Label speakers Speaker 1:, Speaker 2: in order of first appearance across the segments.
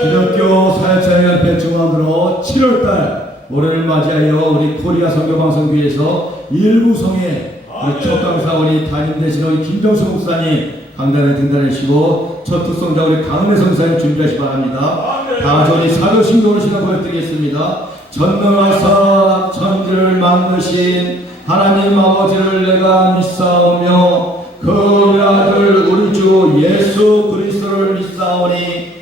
Speaker 1: 기독교 사역자연합회 중앙으로 7월달 올해를 맞이하여 우리 코리아 선교방송교회에서 일부 성에 우리 첫 강사원이 담임되시는 우리 김정수 목사님 강단에 등단하시고 첫 특성자 우리 강은혜 성사님 준비하시 기 바랍니다. 다전이 사도신경으로 시간 보여드리겠습니다. 전능하사 천지를 만드신 하나님 아버지를 내가 믿사오며 그 아들 우리 주 예수 그리스도를 믿사오니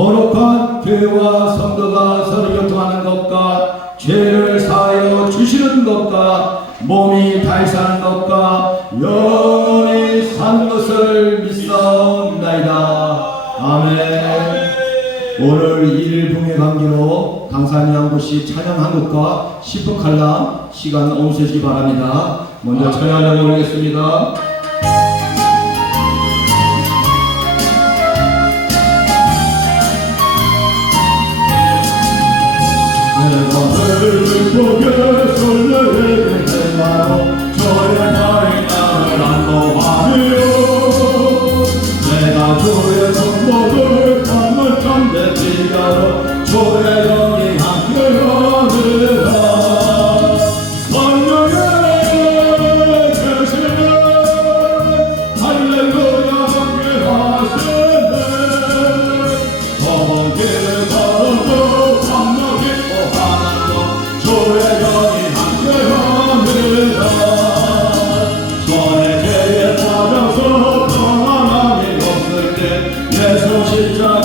Speaker 1: 거룩한 교회와 성도가 서로 교통하는 것과 죄를 사하여 주시는 것과 몸이 다이 사는 것과 영원히 사는 것을 믿사옵나이다 아멘 오늘 일일붕의 관계로 강사님 한 곳이 찬양 한국과 시프칼라 시간 옮으시기 바랍니다. 먼저 찬양을 올리겠습니다.
Speaker 2: 내가 在重新绽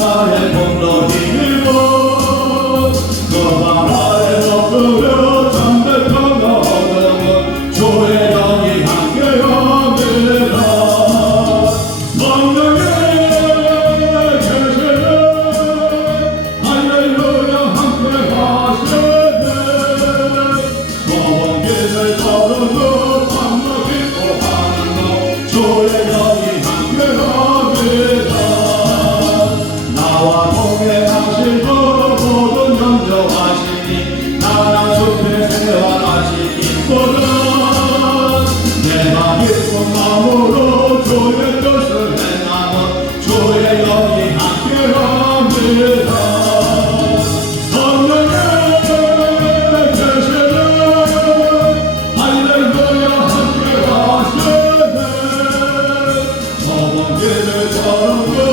Speaker 2: the dawn